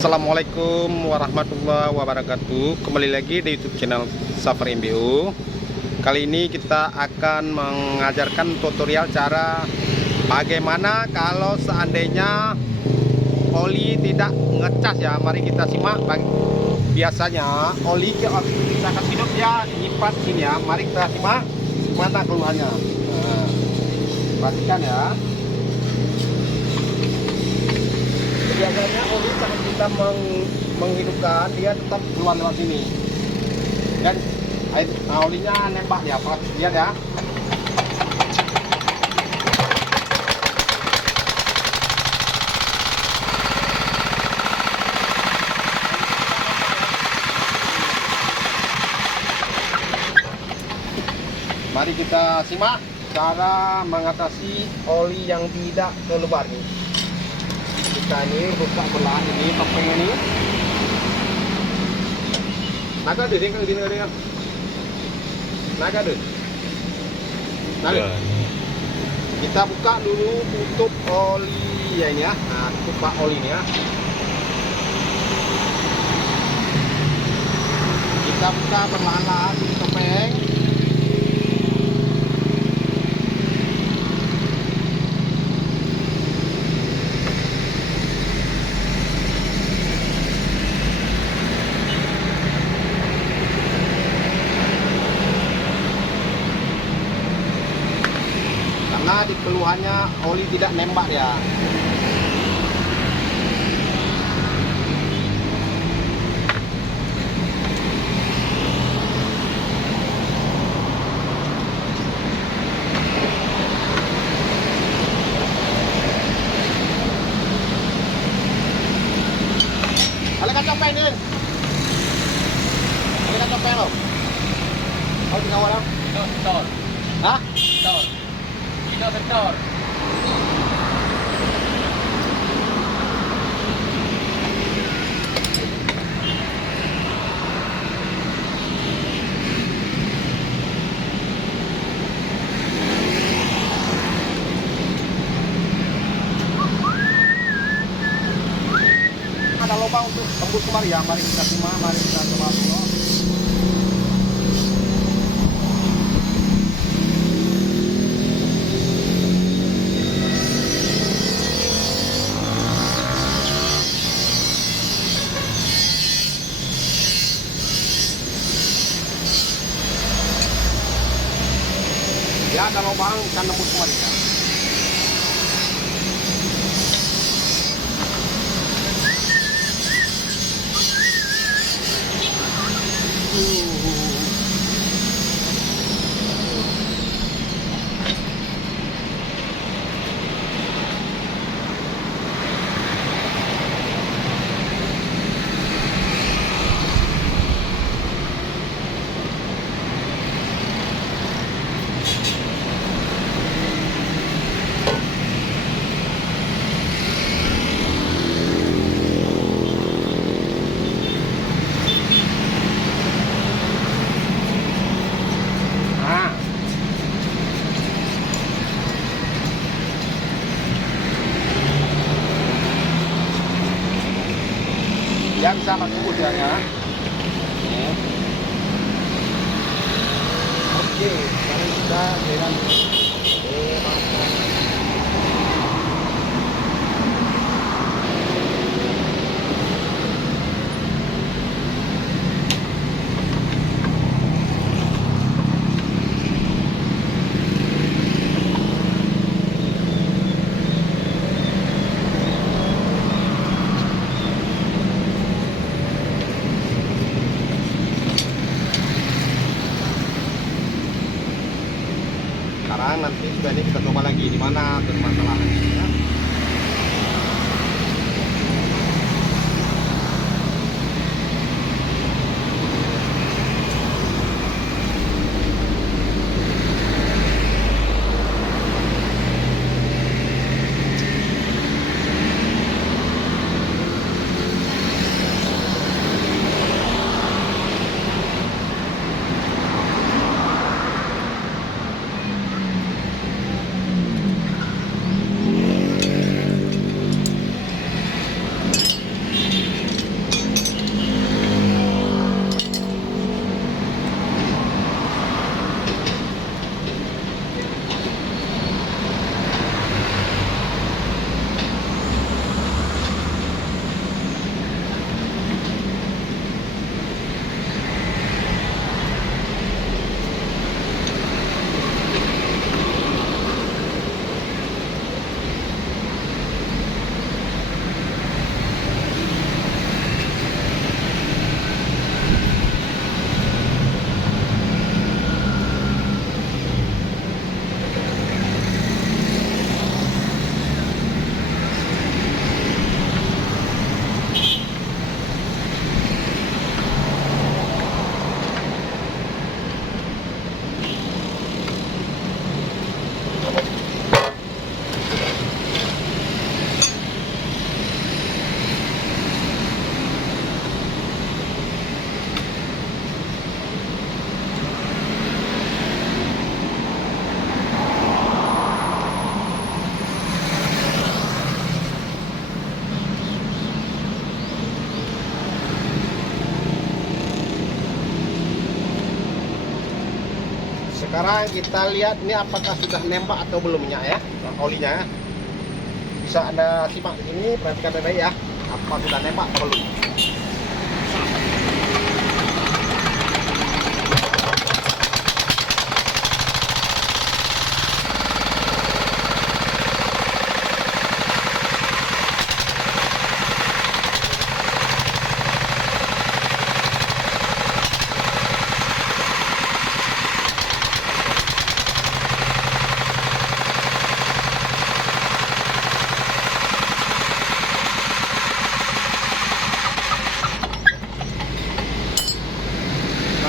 Assalamualaikum warahmatullahi wabarakatuh. Kembali lagi di YouTube channel Safari MBO. Kali ini kita akan mengajarkan tutorial cara bagaimana kalau seandainya oli tidak ngecas ya. Mari kita simak. Biasanya oli kita kasih hidup ya nyimpan sini ya. Mari kita simak mana keluhannya. Nah, perhatikan ya. Biasanya oli saat kita menghidupkan dia tetap keluar lewat sini dan olinya nembak ya, lihat ya. Mari kita simak cara mengatasi oli yang tidak keluar nih. Kita ini buka belah ini topeng ini. Naga deh, kan gini kan. Naga deh. Naga. Kita buka dulu tutup oli ya ini ya. Nah, tutup bak oli ini ya. Kita buka perlahan-lahan di topeng. Karena di keluhannya oli tidak nembak ya. Ada kacang ini. Ada kacang lo. Oh, tinggal orang. Bentor. Hah? Bentor. Tidak bentor. Ada lubang untuk tembus kemari ya. Mari kita simak, mari kita coba dulu. Ya, ada lubang kan tembus kemari ya. Ya, bisa langsung udaranya. Oke, mari kita dengan sekarang nanti sudah ini kita coba lagi di mana permasalahannya ya. Sekarang kita lihat ini apakah sudah nembak atau belumnya ya, olinya. Bisa Anda simak di sini, perhatikan baik-baik ya, apa sudah nembak atau belum.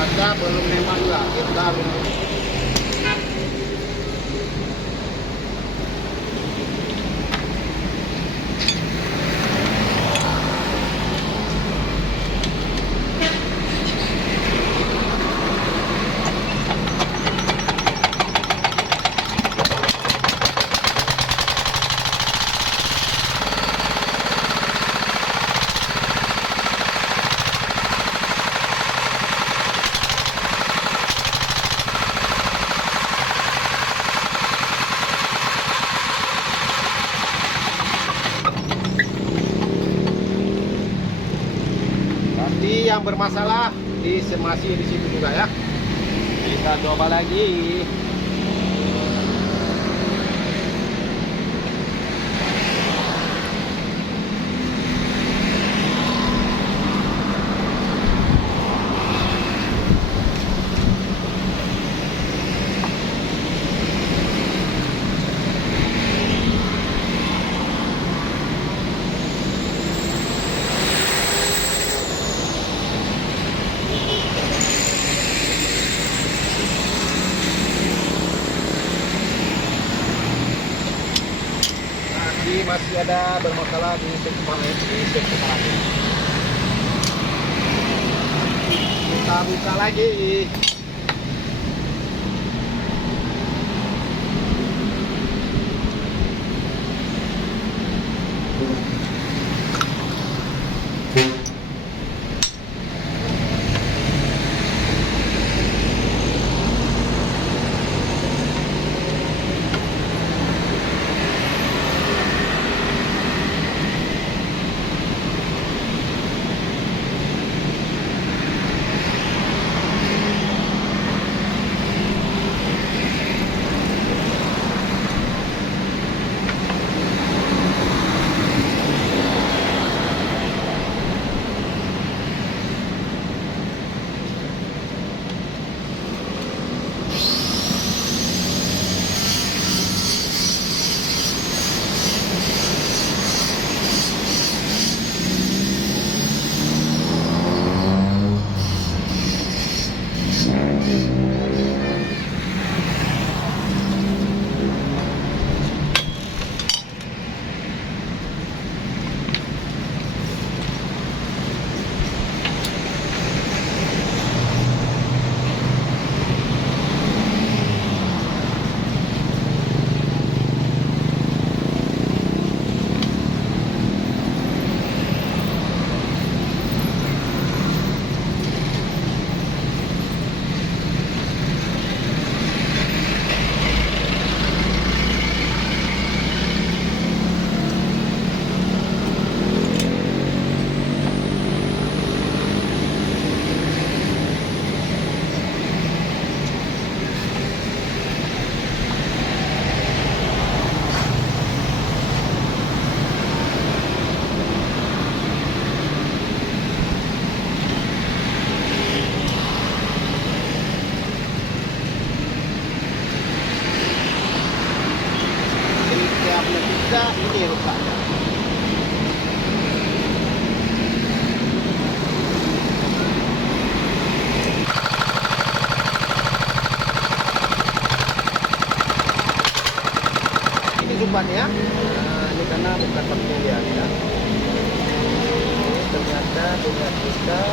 Maka belum nembak juga, kita belum. Yang bermasalah masih di situ juga ya. Kita coba lagi. Masih ada bermasalah di sektor ini. Kita buka lagi. Ini rusaknya. Ini umpannya. Nah, ini karena bukan pemilihan ya. Ini ternyata dengan kita.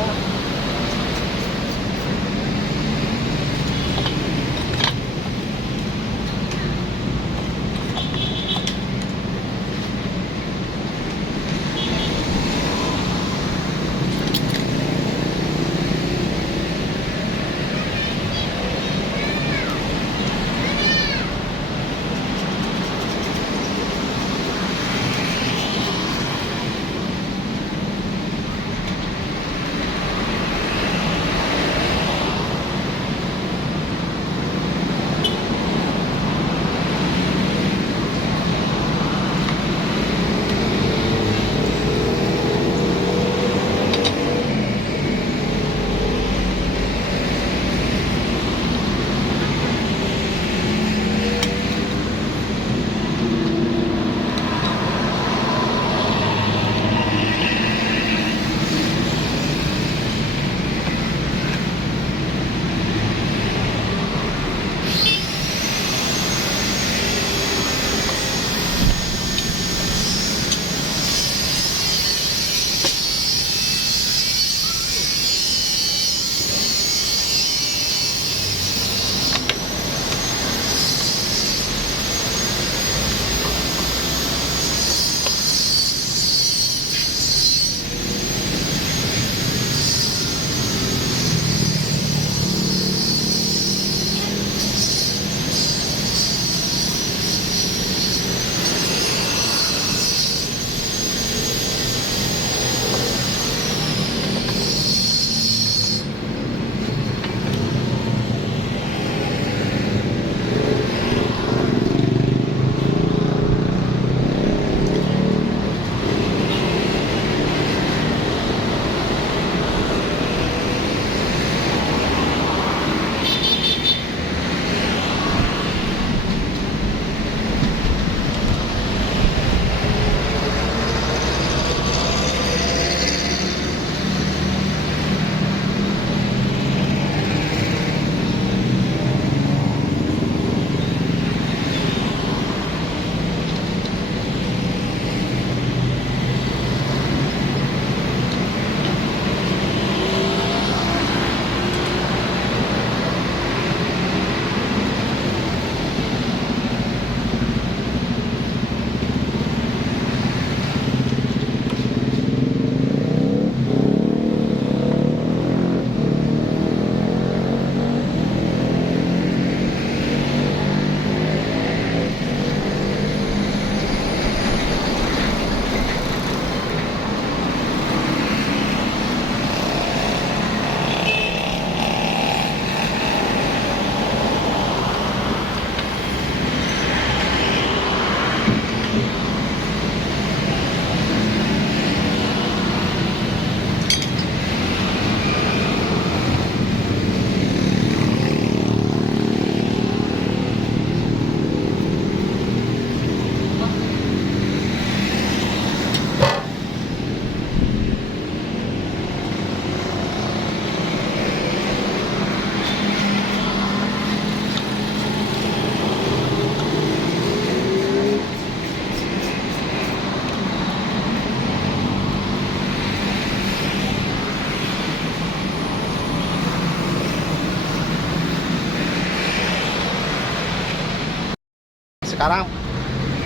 sekarang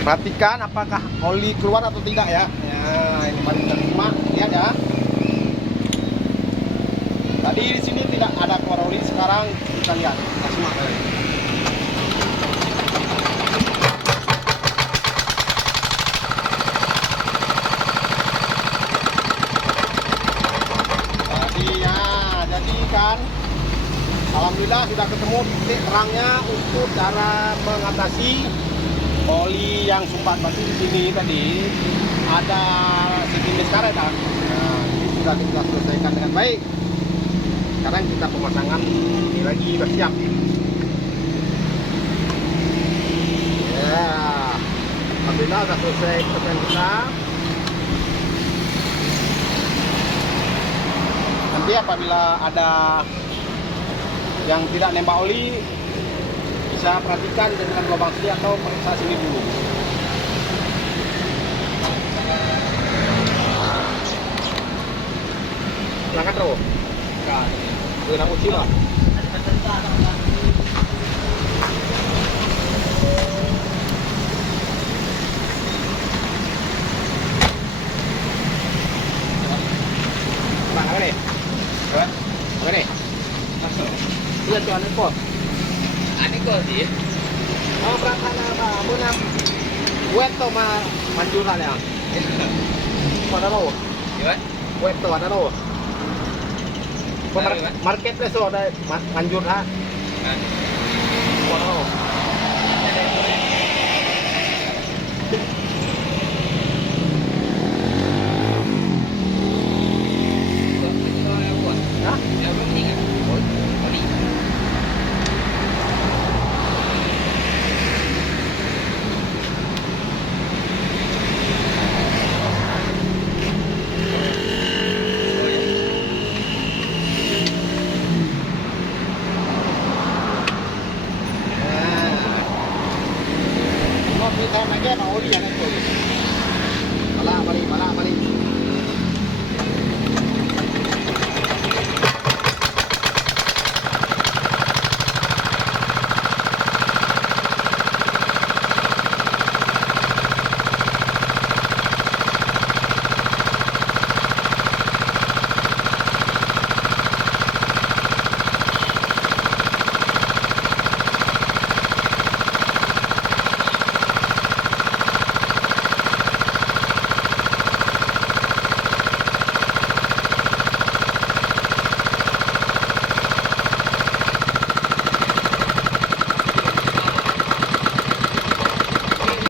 perhatikan apakah oli keluar atau tidak ya. Ya, ini paling terima, lihat ya. Tadi di sini tidak ada keluar oli, sekarang kita lihat. Kita simak. Jadi kan, alhamdulillah sudah ketemu titik terangnya untuk cara mengatasi oli yang sumbat. Berarti di sini tadi ada sejenis karet kan. Nah, ini sudah kita selesaikan dengan baik. Sekarang kita pemasangan ini lagi bersiap. Ya, alhamdulillah sudah selesai pekerjaan kita. Nanti apabila ada yang tidak nembak oli, bisa perhatikan dengan lubang sini atau periksa sini dulu. Silakan bro. Kena kunci lah. Bang apa nih? Apa nih? Iya cuman itu. Ani kok sih? Oh perasaan apa? Muna wet to manjuran ya. Pada lo. Gimana? Wet to ada lo. Market place ada manjur ha. Pada lo.